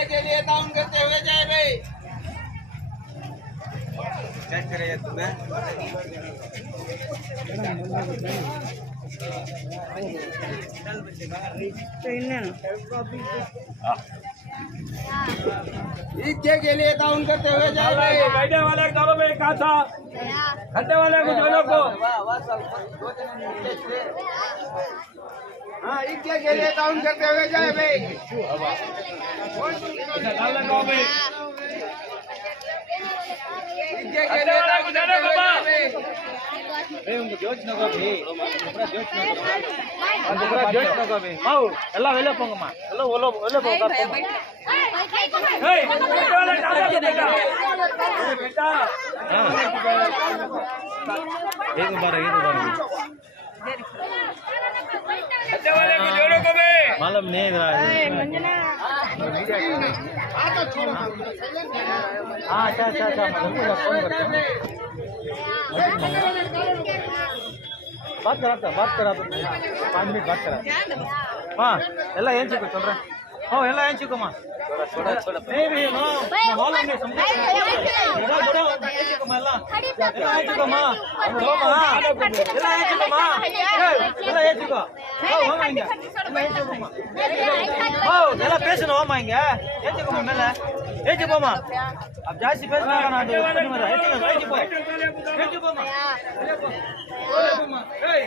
ईदगाह के लिए ताउन करते हुए जय भाई। चेक करिए तुम्हें ईदगाह के लिए ताउन करते हुए जय भाई। बैठने वाले डालो में कहा था खड्डे वाले को दोनों को हाँ ईदगाह के लिए ताउन करते हुए जय भाई। डालने को भी ईदगाह के लिए ताउन करते हुए जय भाई। ಎಲ್ಲ ವೆಲ್ಲ ಪೋಂಗಮ್ಮ ಎಲ್ಲ ಒಲ್ಲ ಒಲ್ಲ ಪೋಂಗ ಏಯ್ बैठने वाले डालो बेटा बेटा एक बार खड्डे वाले को दोनों को भी मालूम नहीं रहा हाँ अच्छा मतलब फोन करते हैं बात करा तो 5 मिनट बात करा हाँ ಎಲ್ಲ ಏನು ಚಿಕ್ಕ ಚಲ್ರ ಹೋ ಎಲ್ಲ ಏನು ಚಿಕ್ಕಮ್ಮ छोड़ा नहीं भी नो माहौल में समझ बड़ा ಏನು ಚಿಕ್ಕಮ್ಮ ಎಲ್ಲ ಏನು ಚಿಕ್ಕಮ್ಮ ಹೋ ಮಾ ಎಲ್ಲ ಏನು ಚಿಕ್ಕಮ್ಮ ಎಲ್ಲ ಏನು ಚಿಕ್ಕ ಹೋ ಹೋಮ ಹಿಂಗೆ ಹೋ ಎಲ್ಲ ಪೇಸನ ಹೋಮ ಹಿಂಗೆ ಏನು ಚಿಕ್ಕಮ್ಮ ಮೇಲೆ ಏನು ಚಿಕ್ಕಮ್ಮ अब ಜಾಸ್ತಿ ಪೇಸನ ಆಗಣ ಅದು ಏನು ಚಿಕ್ಕಮ್ಮ ಏಯ್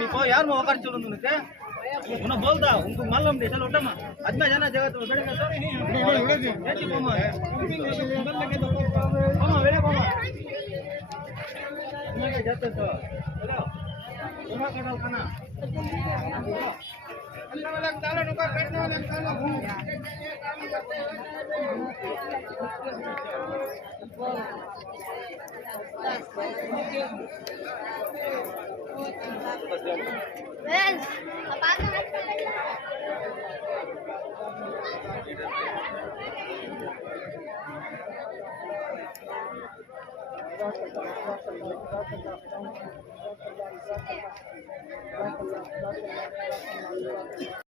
నీకు యారు అవకాశం చూడండి ఉన్నా బోల్దా उनको मालूम नहीं चलो उठमा आदमी जाना जगह तो बैठ गया तो मामा मामा वेरे मामा तुम्हारे जाते तो चलो तुम्हारा कटाल खाना अल्लाह वाला ताला नुका बैठने वाले ताला घूम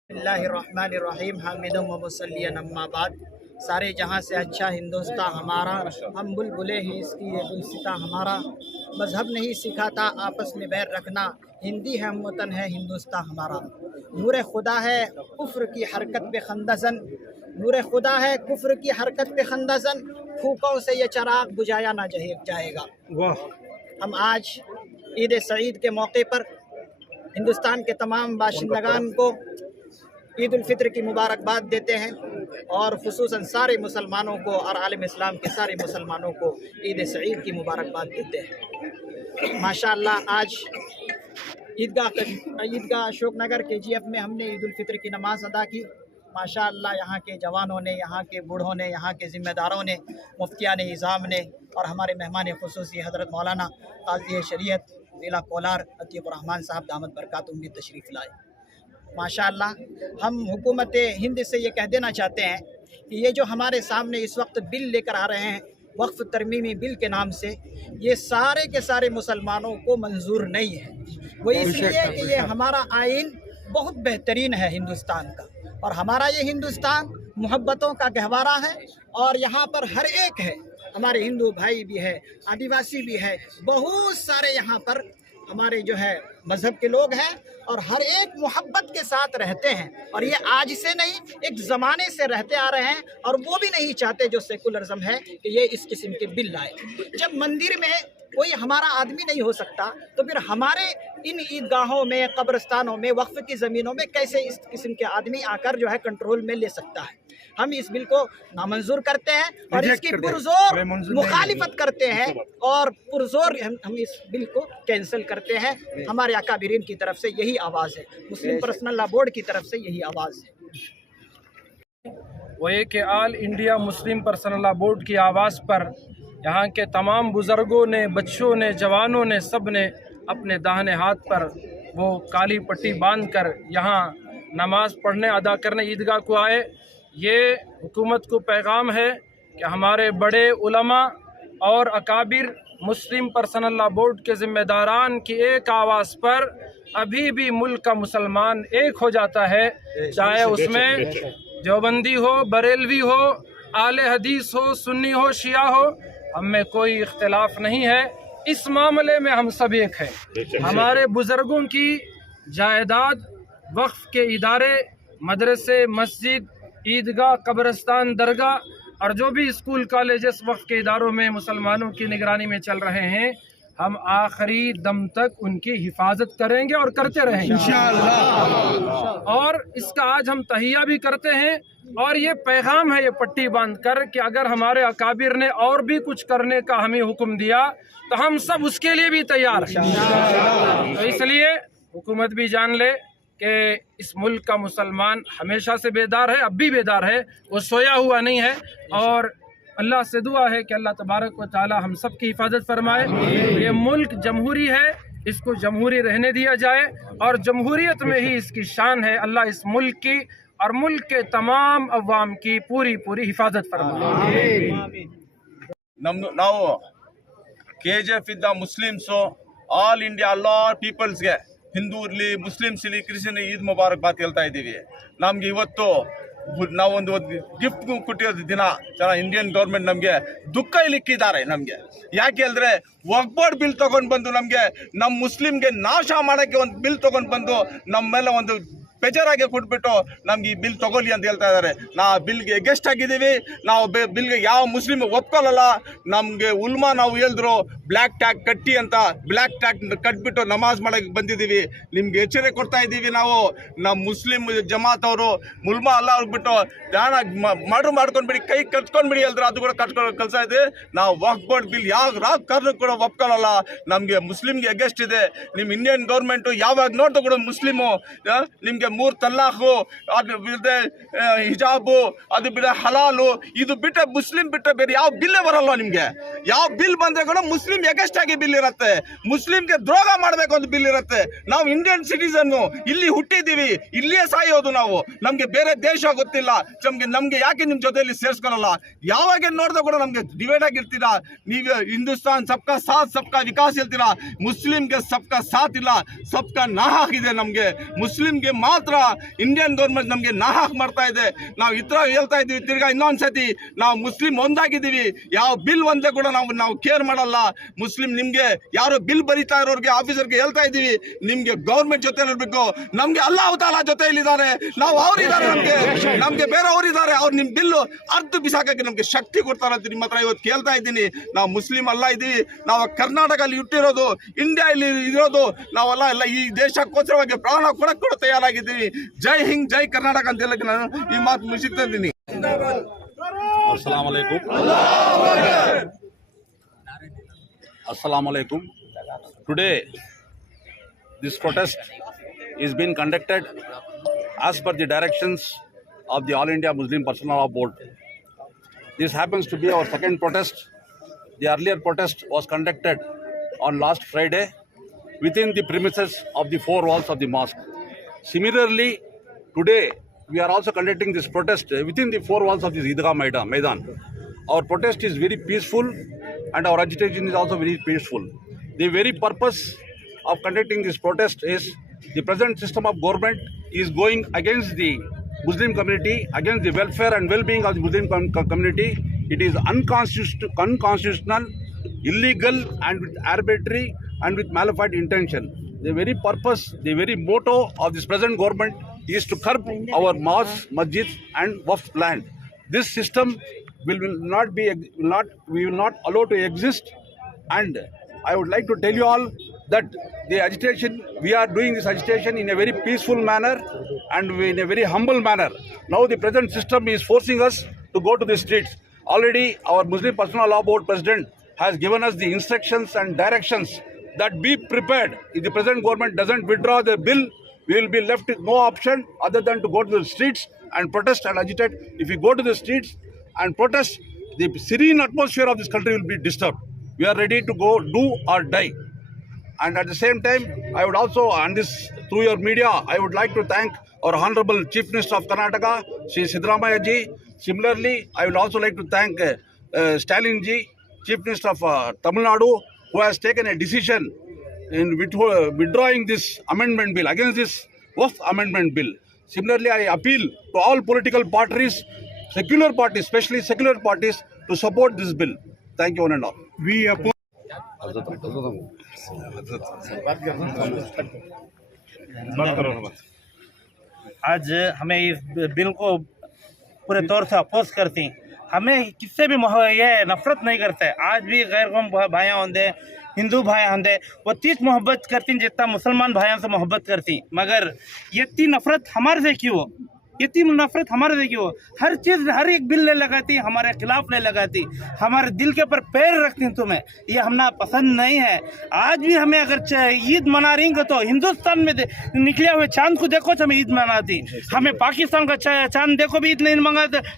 बिस्मिल्लाहिर्रहमानिर्रहीम हामिदुम व मुसल्लियन अम्मा बाद। सारे जहाँ से अच्छा हिंदुस्तान हमारा, हम बुलबुले हैं इसकी ये गुलसिता हमारा। मज़हब नहीं सिखाता आपस में बैर रखना, हिंदी है हम वतन है हिंदुस्तान हमारा। नूर खुदा है कुफ्र की हरकत पे खंदसन, नूर खुदा है कुफ्र की हरकत पे खंदसन, फूकों से ये चराग बुझाया ना जाएगा। हम आज ईद सईद के मौके पर हिंदुस्तान के तमाम बाशिंदगान को ईद उल फित्र की मुबारकबाद देते हैं और खुसूसन सारे मुसलमानों को और आलम इस्लाम के सारे मुसलमानों को ईद सईद की मुबारकबाद देते हैं। माशाअल्लाह आज ईदगाह अशोकनगर KGF में हमने ईद उल फित्र की नमाज़ अदा की। माशाअल्लाह यहाँ के जवानों ने, यहाँ के बूढ़ों ने, यहाँ के ज़िम्मेदारों ने, मुफ्तियान निज़ाम ने और हमारे मेहमान खुसूसी हज़रत मौलाना काज़ी शरीयत नीला कोलार अतीक़ुर्रहमान साहब दामद बरकातुहू भी तशरीफ़ लाए। माशाअल्लाह हम हुकूमत हिंद से ये कह देना चाहते हैं कि ये जो हमारे सामने इस वक्त बिल लेकर आ रहे हैं वक्फ़ तरमीमी बिल के नाम से, ये सारे के सारे मुसलमानों को मंजूर नहीं है। वो इसलिए कि ये हमारा आइन बहुत बेहतरीन है हिंदुस्तान का, और हमारा ये हिंदुस्तान मोहब्बतों का गहवारा है और यहाँ पर हर एक है, हमारे हिंदू भाई भी है, आदिवासी भी है, बहुत सारे यहाँ पर हमारे जो है मज़हब के लोग हैं और हर एक मोहब्बत के साथ रहते हैं। और ये आज से नहीं, एक ज़माने से रहते आ रहे हैं और वो भी नहीं चाहते जो सेकुलरिज्म है कि ये इस किस्म के बिल लाए। जब मंदिर में कोई हमारा आदमी नहीं हो सकता तो फिर हमारे इन ईदगाहों में, कब्रस्तानों में, वक्फ की ज़मीनों में कैसे इस किस्म के आदमी आकर जो है कंट्रोल में ले सकता है। हम इस बिल को नामंजूर करते हैं और इसकी पुरजोर मुखालिफत करते हैं और पुरजोर हम इस बिल को कैंसिल करते हैं। हमारे अकाबिरीन की तरफ से यही आवाज़ है, मुस्लिम पर्सनल लॉ बोर्ड की तरफ से यही आवाज़ है। वही के all India Muslim personal law board की आवाज़ पर यहाँ के तमाम बुज़ुर्गों ने, बच्चों ने, जवानों ने, सब ने अपने दाहिने हाथ पर वो काली पट्टी बांध कर यहाँ नमाज़ पढ़ने, अदा करने ईदगाह को आए। ये हुकूमत को पैगाम है कि हमारे बड़े उलमा और अकाबिर मुस्लिम पर्सनल लॉ बोर्ड के ज़िम्मेदारान की एक आवाज़ पर अभी भी मुल्क का मुसलमान एक हो जाता है, चाहे उसमें देवबंदी हो, बरेलवी हो, आले हदीस हो, सुन्नी हो, शिया हो, हम में कोई इख्तिलाफ नहीं है। इस मामले में हम सब एक हैं। हमारे बुज़ुर्गों की जायदाद, वक्फ के इदारे, मदरसे, मस्जिद, ईदगाह, कब्रिस्तान, दरगाह और जो भी स्कूल कॉलेजेस वक्फ के इदारों में मुसलमानों की निगरानी में चल रहे हैं, हम आखिरी दम तक उनकी हिफाजत करेंगे और करते रहेंगे इंशाअल्लाह। और इसका आज हम तहिया भी करते हैं और ये पैगाम है, ये पट्टी बांध कर कि अगर हमारे अकाबिर ने और भी कुछ करने का हमें हुक्म दिया तो हम सब उसके लिए भी तैयार हैं। तो इसलिए हुकूमत भी जान ले कि इस मुल्क का मुसलमान हमेशा से बेदार है, अब भी बेदार है, वो सोया हुआ नहीं है। और अल्लाह से दुआ है कि अल्लाह तबारक व तआला हम सब की हिफाजत फरमाए। ये मुल्क जमहूरी है, इसको जमहूरी रहने दिया जाए और जमहूरियत में ही इसकी शान है। अल्लाह इस मुल्क की और मुल्क के तमाम अवाम की पूरी पूरी हिफाजत फरमाए। ನಾವು KJF ಇದ್ದ ಮುಸ್ಲಿಮ್ಸು ಆಲ್ ಇಂಡಿಯಾ ಎಲ್ಲ ಪೀಪಲ್ಸ್ಗೆ, ಹಿಂದೂ ಇರಲಿ, ಮುಸ್ಲಿಮ್ಸ್ ಇರಲಿ, ಕ್ರಿಶ್ಚಿಯನ್ ಈದ್ ಮುಬಾರಕ್ ಬಾತ್ ಹೇಳ್ತಾ ಇದ್ದೀವಿ. ನಮ್ಗೆ ಇವತ್ತು ನಾವೊಂದು ಗಿಫ್ಟ್ ಕೊಟ್ಟಿರೋದು ದಿನ ಇಂಡಿಯನ್ ಗೌರ್ಮೆಂಟ್ ನಮಗೆ ದುಃಖ ಇಲ್ಲಿಕ್ಕಿದ್ದಾರೆ. ನಮಗೆ ಯಾಕೆ ಹೇಳಿದ್ರೆ ವಕ್ಫ್ ಬಿಲ್ ತೊಗೊಂಡು ಬಂದು ನಮಗೆ ನಮ್ಮ ಮುಸ್ಲಿಮ್ಗೆ ನಾಶ ಮಾಡೋಕ್ಕೆ ಒಂದು ಬಿಲ್ ತೊಗೊಂಡು ಬಂದು ನಮ್ಮ ಮೇಲೆ ಒಂದು ಬೇಜಾರಾಗಿ ಕೊಟ್ಬಿಟ್ಟು ನಮ್ಗೆ ಈ ಬಿಲ್ ತಗೊಳ್ಳಿ ಅಂತ ಹೇಳ್ತಾ ಇದ್ದಾರೆ. ನಾವು ಬಿಲ್ಗೆ ಎಗೆಸ್ಟ್ ಆಗಿದ್ದೀವಿ. ನಾವು ಬಿಲ್ಗೆ ಯಾವ ಮುಸ್ಲಿಮ್ ಒಪ್ಕೊಳ್ಳಲ್ಲ. ನಮಗೆ ಉಲ್ಮಾ ನಾವು ಹೇಳಿದ್ರು ಬ್ಲ್ಯಾಕ್ ಟ್ಯಾಗ್ ಕಟ್ಟಿ ಅಂತ, ಬ್ಲ್ಯಾಕ್ ಟ್ಯಾಗ್ ಕಟ್ಬಿಟ್ಟು ನಮಾಜ್ ಮಾಡೋಕ್ಕೆ ಬಂದಿದ್ದೀವಿ. ನಿಮ್ಗೆ ಎಚ್ಚರಿಕೆ ಕೊಡ್ತಾ ಇದ್ದೀವಿ. ನಾವು ನಮ್ಮ ಮುಸ್ಲಿಮ್ ಜಮಾತ್ ಅವರು ಉಲ್ಮಾ ಅಲ್ಲ ಹೋಗ್ಬಿಟ್ಟು ಮರ್ಡರ್ ಮಾಡ್ಕೊಂಡ್ಬಿಡಿ, ಕೈ ಕಟ್ಕೊಂಡ್ಬಿಡಿ ಹೇಳಿದ್ರು, ಅದು ಕೂಡ ಕಟ್ಕೊಂಡು ಕಳ್ಸಾ ಇದೆ. ನಾವು ವಕ್ಫ್ ಬೋರ್ಡ್ ಬಿಲ್ ಯಾವ ಕಾರಣ ಕೂಡ ಒಪ್ಕೊಳ್ಳಲ್ಲ. ನಮಗೆ ಮುಸ್ಲಿಮ್ಗೆ ಎಗೆಸ್ಟ್ ಇದೆ. ನಿಮ್ಮ ಇಂಡಿಯನ್ ಗೌರ್ಮೆಂಟು ಯಾವಾಗ ನೋಡ್ತಾ ಕೂಡ ಮುಸ್ಲಿಮು ನಿಮಗೆ 3 ತಲಾಖು, ಅದು ಬಿಡದೆ ಹಿಜಾಬು, ಅದು ಬಿಡ ಹಲಾಲು, ಇದು ಬಿಟ್ಟರೆ ಮುಸ್ಲಿಂ ಬಿಟ್ಟರೆ ಬೇರೆ ಯಾವ ಬಿಲ್ಲೇ ಬರಲ್ಲ. ನಿಮಗೆ ಯಾವ ಬಿಲ್ ಬಂದರೆ ಕೂಡ ಮುಸ್ಲಿಂ ಎಗೆಸ್ಟ್ ಆಗಿ ಬಿಲ್ ಇರುತ್ತೆ. ಮುಸ್ಲಿಂಗೆ ದ್ರೋಹ ಮಾಡಬೇಕು ಅಂತ ಬಿಲ್ ಇರುತ್ತೆ. ನಾವು ಇಂಡಿಯನ್ ಸಿಟಿಸನ್ನು, ಇಲ್ಲಿ ಹುಟ್ಟಿದ್ದೀವಿ, ಇಲ್ಲಿಯೇ ಸಾಯೋದು ನಾವು. ನಮಗೆ ಬೇರೆ ದೇಶ ಗೊತ್ತಿಲ್ಲ. ನಮಗೆ ಯಾಕೆ ನಿಮ್ಮ ಜೊತೆಯಲ್ಲಿ ಸೇರಿಸ್ಕೊಳ್ಳಲ್ಲ? ಯಾವಾಗ ನೋಡಿದ್ರೆ ಕೂಡ ನಮಗೆ ಡಿವೈಡ್ ಆಗಿರ್ತೀರಾ. ನೀವು ಹಿಂದೂಸ್ತಾನ್ ಸಬ್ಕಾ ಸಾಥ್ ಸಬ್ಕಾ ವಿಕಾಸ್ ಹೇಳ್ತೀರಾ. ಮುಸ್ಲಿಂಗೆ ಸಬ್ಕಾ ಸಾಥ್ ಇಲ್ಲ, ಸಬ್ಕಾ ನಾಹಾಕ್ ಇದೆ. ನಮಗೆ ಮುಸ್ಲಿಂಗೆ ಮಾತ್ರ ಇಂಡಿಯನ್ ಗೌರ್ಮೆಂಟ್ ನಮಗೆ ನಾಹಾಕ್ ಮಾಡ್ತಾ ಇದೆ. ನಾವು ಇತರ ಹೇಳ್ತಾ ಇದ್ದೀವಿ. ತಿರ್ಗಾ ಇನ್ನೊಂದ್ಸತಿ ನಾವು ಮುಸ್ಲಿಂ ಒಂದಾಗಿದ್ದೀವಿ. ಯಾವ ಬಿಲ್ ಒಂದೇ ಕೂಡ ನಾವು ಕೇರ್ ಮಾಡಲ್ಲ. ಮುಸ್ಲಿಂ ನಿಮಗೆ ಯಾರು ಬಿಲ್ ಬರೀತಾ ಇರೋರಿಗೆ, ಆಫೀಸರ್ಗೆ ಹೇಳ್ತಾ ಇದ್ದೀವಿ, ನಿಮಗೆ ಗೌರ್ಮೆಂಟ್ ಜೊತೆ ಇರಬೇಕು. ನಮಗೆ ಅಲ್ಲಾಹ್ ತಾಲಾ ಜೊತೆಯಲ್ಲಿದ್ದಾರೆ. ನಾವು ಅವರಿದ್ದಾರೆ, ನಮಗೆ ಬೇರೆ ಅವರಿದ್ದಾರೆ. ಅವ್ರು ನಿಮ್ಮ ಬಿಲ್ಲು ಅರ್ಧ ಬಿಸಾಕಕ್ಕೆ ನಮಗೆ ಶಕ್ತಿ ಕೊಡ್ತಾರೆ ಅಂತ ನಿಮ್ಮ ಹತ್ರ ಇವತ್ತು ಕೇಳ್ತಾ ಇದ್ದೀನಿ. ನಾವು ಮುಸ್ಲಿಂ ಅಲ್ಲ ಇದ್ದೀವಿ. ನಾವು ಕರ್ನಾಟಕದಲ್ಲಿ ಹುಟ್ಟಿರೋದು, ಇಂಡಿಯಾದಲ್ಲಿ ಇರೋದು ನಾವೆಲ್ಲ ಎಲ್ಲ ಈ ದೇಶಕ್ಕೋಸ್ಕರವಾಗಿ ಪ್ರಾಣ ಕೊಡಕ್ಕೆ ತಯಾರಾಗಿದ್ದೀವಿ. ಜೈ ಹಿಂದ್, ಜೈ ಕರ್ನಾಟಕ ಅಂತ ಹೇಳಕ್ಕೆ ನಾನು ಈ ಮಾತು ಮುಗಿಸ್ತಾ ಇದ್ದೀನಿ. Assalamu alaikum. Today, this protest is being conducted as per the directions of the All India Muslim Personal Law Board. This happens to be our second protest. The earlier protest was conducted on last Friday within the premises of the 4 walls of the mosque. Similarly, today we are also conducting this protest within the 4 walls of this Eidgah Maidan. Our protest is very peaceful and our agitation is also very peaceful. The very purpose of conducting this protest is the present system of government is going against the Muslim community, against the welfare and well-being of the Muslim community. It is unconstitutional, illegal and with arbitrary and with malafide intention. The very purpose, the very motto of this present government is to curb our mosques, masjids and waqf land. This system we will not allow to exist. And I would like to tell you all that the agitation, we are doing this agitation in a very peaceful manner and in a very humble manner. Now the present system is forcing us to go to the streets. Already our Muslim Personal Law Board President has given us the instructions and directions that be prepared. If the present government doesn't withdraw the bill, we will be left with no option other than to go to the streets and protest and agitate. If we go to the streets and protest, the serene atmosphere of this country will be disturbed. We are ready to go do or die. And at the same time, I would also, on this through your media, I would like to thank our Honorable Chief Minister of Karnataka, Shri Siddaramaiah ji. Similarly, I would also like to thank Stalin ji, Chief Minister of Tamil Nadu, who has taken a decision in withdrawing this amendment bill, against this Waqf amendment bill. Similarly, I appeal to all political parties, secular parties, especially secular parties, to support this bill. Thank you, one and all. We आज हमें इस bill को पूरे तौर से oppose करती, हमें किससे भी ये नफरत नहीं करते। आज भी गैर कौम भाइयाँ होंगे, हिंदू भाई होंगे, वो तीस मोहब्बत करती जितना मुसलमान भाइयों से मोहब्बत करती, मगर ये इतनी नफरत हमारे से क्यों? इतनी नफरत हमारे से क्यों? हर चीज़, हर एक बिल ले लगाती, हमारे खिलाफ ले लगाती, हमारे दिल के ऊपर पैर रखती तुम्हें, ये हमें पसंद नहीं है। आज भी हमें अगर ईद मना रही हो तो हिंदुस्तान में निकले हुए चांद को देखो तो हमें ईद मनाती, हमें पाकिस्तान का चांद देखो भी ईद नहीं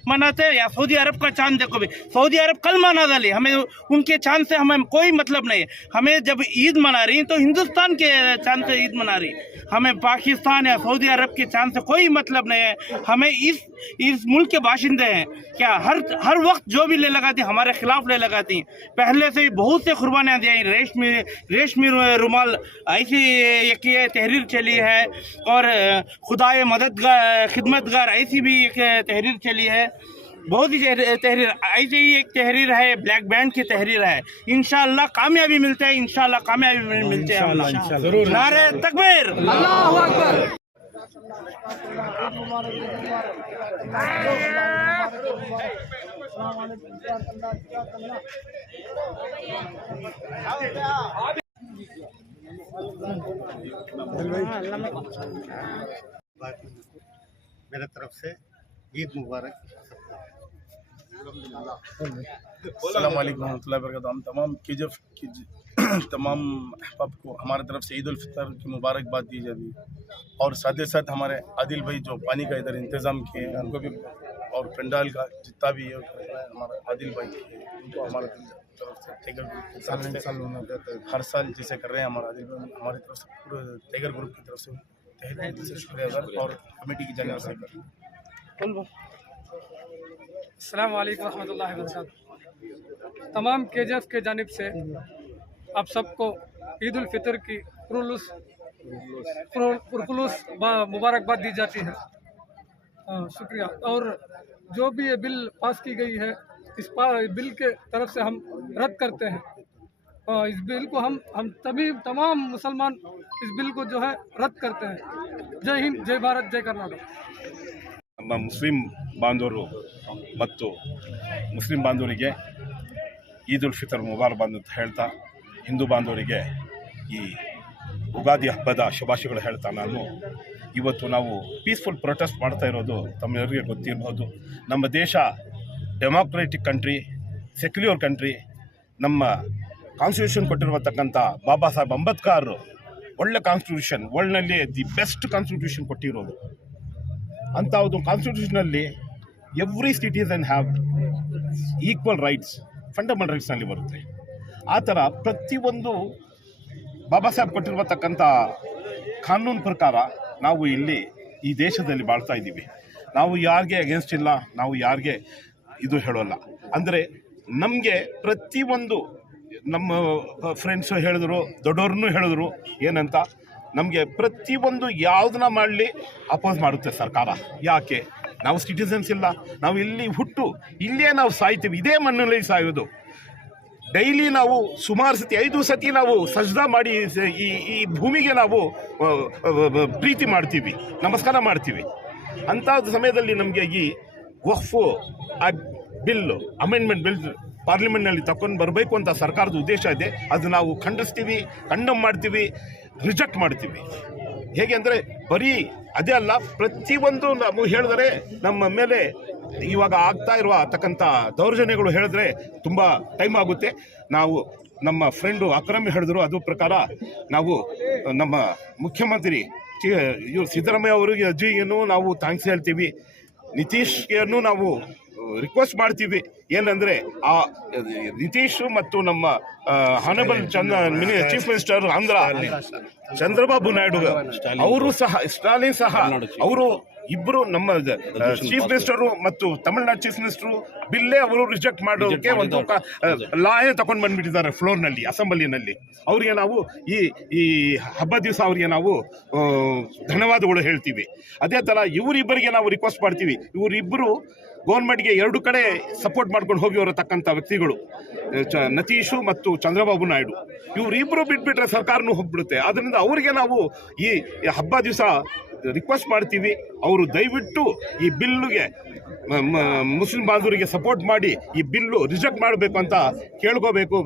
मनाते, या सऊदी अरब का चांद देखो भी, सऊदी अरब कल मना डाली, हमें उनके चांद से हमें कोई मतलब नहीं है। हमें जब ईद मना रही तो हिंदुस्तान के चांद से ईद मना रही, हमें पाकिस्तान या सऊदी अरब के चांद से कोई मतलब नहीं है। हमें इस मुल्क के बाशिंदे हैं क्या, हर वक्त जो भी ले लगाती हमारे खिलाफ ले लगाती। पहले से ही बहुत से कुर्बानियाँ दी, रेशमी रुमाल ऐसी एक तहरीर चली है, और खुदाए मददगार खिदमतगार ऐसी भी एक तहरीर चली है, बहुत ही तहरीर, ऐसे ही एक तहरीर है, ब्लैक बैंड की तहरीर है। इंशाअल्लाह कामयाबी मिलते हैं, इंशाअल्लाह कामयाबी मिलते हैं। नारे तकबीर, अल्लाहू अकबर। मेरे तरफ से ईद मुबारक। अस्सलाम वालेकुम रहमतुल्लाहि व बरकातहू। हम तमाम KJF की तमाम अहबाब को हमारे तरफ से ईद उल फितर की मुबारकबाद दी जाती है, और साथ ही साथ हमारे आदिल भाई जो पानी का इधर इंतज़ाम किए हैं उनको भी, और पंडाल का जितना भी है हमारा आदिल भाई उनको हमारे तरफ से टाइगर ग्रुप की तरफ से हर साल जैसे कर रहे हैं हमारा आदिल भाई, हमारी तरफ से पूरे टाइगर ग्रुप की तरफ से तहे दिल से शुक्रिया और कमेटी की जानिब से अस्सलाम वालेकुम रहमतुल्लाहि व बरकातहू। तमाम KJF के जानिब से आप सबको ईद उल फितर की पुरखुलूस मुबारकबाद दी जाती है। शुक्रिया। और जो भी ये बिल पास की गई है, इस बिल के तरफ से हम रद्द करते हैं। इस बिल को हम तमाम मुसलमान इस बिल को जो है रद्द करते हैं। जय हिंद, जय भारत, जय कर्नाटक। ನಮ್ಮ ಮುಸ್ಲಿಂ ಬಾಂಧವರು ಮತ್ತು ಮುಸ್ಲಿಂ ಬಾಂಧವರಿಗೆ ಈದ್ ಉಲ್ ಫಿತರ್ ಮುಬಾರಕ್ ಅಂತ ಹೇಳ್ತಾ, ಹಿಂದೂ ಬಾಂಧವರಿಗೆ ಈ ಉಗಾದಿ ಹಬ್ಬದ ಶುಭಾಶಯಗಳು ಹೇಳ್ತಾ, ಇವತ್ತು ನಾವು ಪೀಸ್ಫುಲ್ ಪ್ರೊಟೆಸ್ಟ್ ಮಾಡ್ತಾ ಇರೋದು ತಮ್ಮೆಲ್ಲರಿಗೆ ಗೊತ್ತಿರಬಹುದು. ನಮ್ಮ ದೇಶ ಡೆಮಾಕ್ರೆಟಿಕ್ ಕಂಟ್ರಿ, ಸೆಕ್ಯುಲರ್ ಕಂಟ್ರಿ. ನಮ್ಮ ಕಾನ್ಸ್ಟಿಟ್ಯೂಷನ್ ಕೊಟ್ಟಿರತಕ್ಕಂಥ ಬಾಬಾ ಸಾಹೇಬ್ ಅಂಬೇಡ್ಕರ್ ಒಳ್ಳೆ ಕಾನ್ಸ್ಟಿಟ್ಯೂಷನ್, ವರ್ಲ್ಡ್ನಲ್ಲಿ ದಿ ಬೆಸ್ಟ್ ಕಾನ್ಸ್ಟಿಟ್ಯೂಷನ್ ಕೊಟ್ಟಿರೋದು. ಅಂಥ ಒಂದು ಕಾನ್ಸ್ಟಿಟ್ಯೂಷನಲ್ಲಿ every citizen have equal rights, fundamental ರೈಟ್ಸ್ನಲ್ಲಿ ಬರುತ್ತೆ. ಆ ಥರ ಪ್ರತಿಯೊಂದು ಬಾಬಾ ಸಾಹೇಬ್ ಕೊಟ್ಟಿರತಕ್ಕಂಥ ಕಾನೂನು ಪ್ರಕಾರ ನಾವು ಇಲ್ಲಿ ಈ ದೇಶದಲ್ಲಿ ಬಾಳ್ತಾ ಇದ್ದೀವಿ. ನಾವು ಯಾರಿಗೆ ಅಗೇನ್ಸ್ಟ್ ಇಲ್ಲ, ನಾವು ಯಾರಿಗೆ ಇದು ಹೇಳೋಲ್ಲ. ಅಂದರೆ ನಮಗೆ ಪ್ರತಿಯೊಂದು ನಮ್ಮ ಫ್ರೆಂಡ್ಸು ಹೇಳಿದ್ರು, ದೊಡ್ಡವ್ರನ್ನೂ ಹೇಳಿದ್ರು ಏನಂತ, ನಮಗೆ ಪ್ರತಿಯೊಂದು ಯಾವುದನ್ನ ಮಾಡಲಿ ಅಪೋಸ್ ಮಾಡುತ್ತೆ ಸರ್ಕಾರ. ಯಾಕೆ? ನಾವು ಸಿಟಿಸನ್ಸ್ ಇಲ್ಲ, ನಾವು ಇಲ್ಲಿ ಹುಟ್ಟು ಇಲ್ಲೇ ನಾವು ಸಾಯ್ತೀವಿ, ಇದೇ ಮಣ್ಣಲ್ಲಿ ಸಾಯೋದು. ಡೈಲಿ ನಾವು ಸುಮಾರು ಸತಿ 5 ಸತಿ ನಾವು ಸಜ್ದಾ ಮಾಡಿ ಈ ಭೂಮಿಗೆ ನಾವು ಪ್ರೀತಿ ಮಾಡ್ತೀವಿ, ನಮಸ್ಕಾರ ಮಾಡ್ತೀವಿ. ಅಂಥ ಸಮಯದಲ್ಲಿ ನಮಗೆ ಈ ವಕ್ಫ್ ಬಿಲ್, ಅಮೆಂಡ್ಮೆಂಟ್ ಬಿಲ್ ಪಾರ್ಲಿಮೆಂಟ್ನಲ್ಲಿ ತಗೊಂಡು ಬರಬೇಕು ಅಂತ ಸರ್ಕಾರದ ಉದ್ದೇಶ ಇದೆ. ಅದು ನಾವು ಖಂಡಿಸ್ತೀವಿ, ಕಂಡಮ್ ಮಾಡ್ತೀವಿ, ರಿಜೆಕ್ಟ್ ಮಾಡ್ತೀವಿ. ಹೇಗೆ ಅಂದರೆ ಬರೀ ಅದೇ ಅಲ್ಲ, ಪ್ರತಿಯೊಂದು ನಾವು ಹೇಳಿದರೆ ನಮ್ಮ ಮೇಲೆ ಇವಾಗ ಆಗ್ತಾ ಇರತಕ್ಕಂಥ ದೌರ್ಜನ್ಯಗಳು ಹೇಳಿದ್ರೆ ತುಂಬ ಟೈಮ್ ಆಗುತ್ತೆ. ನಾವು ನಮ್ಮ ಫ್ರೆಂಡು ಅಕ್ರಮ್ ಹೇಳಿದ್ರು, ಅದು ಪ್ರಕಾರ ನಾವು ನಮ್ಮ ಮುಖ್ಯಮಂತ್ರಿ ಇವರು ಸಿದ್ದರಾಮಯ್ಯ ಅವರಿಗೆ ಅಜ್ಜಿಗೂ ನಾವು ಥ್ಯಾಂಕ್ಸ್ ಹೇಳ್ತೀವಿ. ನಿತೀಶ್ಗೆಯನ್ನು ನಾವು ರಿಕ್ವೆಸ್ಟ್ ಮಾಡ್ತೀವಿ. ಏನಂದರೆ ಆ ನಿತೀಶ್ ಮತ್ತು ನಮ್ಮ ಹಾನಬಲ್ ಚೀಫ್ ಮಿನಿಸ್ಟರ್ ಆಂಧ್ರ ಚಂದ್ರಬಾಬು ನಾಯ್ಡು ಅವರು ಸಹ, ಸ್ಟಾಲಿನ್ ಸಹ, ಅವರು ಇಬ್ಬರು ನಮ್ಮ ಚೀಫ್ ಮಿನಿಸ್ಟರು ಮತ್ತು ತಮಿಳುನಾಡು ಚೀಫ್ ಮಿನಿಸ್ಟರು ಬಿಲ್ಲೇ ಅವರು ರಿಜೆಕ್ಟ್ ಮಾಡೋಕೆ ಒಂದು ಲಾಯೇ ತಗೊಂಡು ಬಂದ್ಬಿಟ್ಟಿದ್ದಾರೆ ಫ್ಲೋರ್ನಲ್ಲಿ, ಅಸೆಂಬ್ಲಿನಲ್ಲಿ. ಅವರಿಗೆ ನಾವು ಈ ಹಬ್ಬ ದಿವಸ ಅವರಿಗೆ ನಾವು ಧನ್ಯವಾದಗಳು ಹೇಳ್ತೀವಿ. ಅದೇ ಥರ ಇವರಿಬ್ಬರಿಗೆ ನಾವು ರಿಕ್ವೆಸ್ಟ್ ಮಾಡ್ತೀವಿ. ಇವರಿಬ್ಬರು ಗೌರ್ಮೆಂಟ್ಗೆ 2 ಕಡೆ ಸಪೋರ್ಟ್ ಮಾಡ್ಕೊಂಡು ಹೋಗಿ ಹೊರತಕ್ಕಂಥ ವ್ಯಕ್ತಿಗಳು, ನತೀಶು ಮತ್ತು ಚಂದ್ರಬಾಬು ನಾಯ್ಡು. ಇವರಿಬ್ಬರು ಬಿಟ್ಬಿಟ್ರೆ ಸರ್ಕಾರನೂ ಹೋಗ್ಬಿಡುತ್ತೆ. ಆದ್ದರಿಂದ ಅವರಿಗೆ ನಾವು ಈ ಹಬ್ಬ ದಿವಸ ರಿಕ್ವೆಸ್ಟ್ ಮಾಡ್ತೀವಿ, ಅವರು ದಯವಿಟ್ಟು ಈ ಬಿಲ್லுಗೆ ಮುಸ್ಲಿಂ ಬಾಂಧವರಿಗೆ ಸಪೋರ್ಟ್ ಮಾಡಿ ಈ ಬಿಲ್ಲು ರಿಜೆಕ್ಟ್ ಮಾಡಬೇಕು ಅಂತ ಕೇಳ್ಕೋಬೇಕು,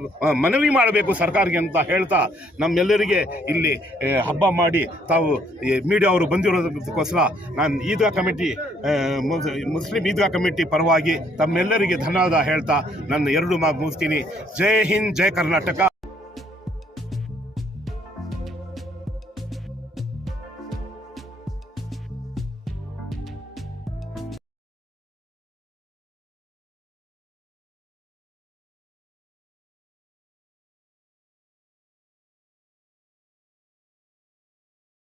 ಮನವಿ ಮಾಡಬೇಕು ಸರ್ಕಾರಕ್ಕೆ ಅಂತ ಹೇಳ್ತಾ, ನಮ್ಮೆಲ್ಲರಿಗೆ ಇಲ್ಲಿ ಹಬ್ಬ ಮಾಡಿ ತಾವು ಮೀಡಿಯಾ ಅವರು ಬಂದಿರೋದಕ್ಕೋಸ್ಕರ ನಾನು ಈದ್ಗಾ ಕಮಿಟಿ, ಮುಸ್ಲಿಂ ಈದ್ಗಾ ಕಮಿಟಿ ಪರವಾಗಿ ತಮ್ಮೆಲ್ಲರಿಗೆ ಧನ್ಯವಾದ ಹೇಳ್ತಾ ನನ್ನ 2 ಮಾತು ಮುಗಿಸ್ತೀನಿ. ಜೈ ಹಿಂದ್, ಜೈ ಕರ್ನಾಟಕ.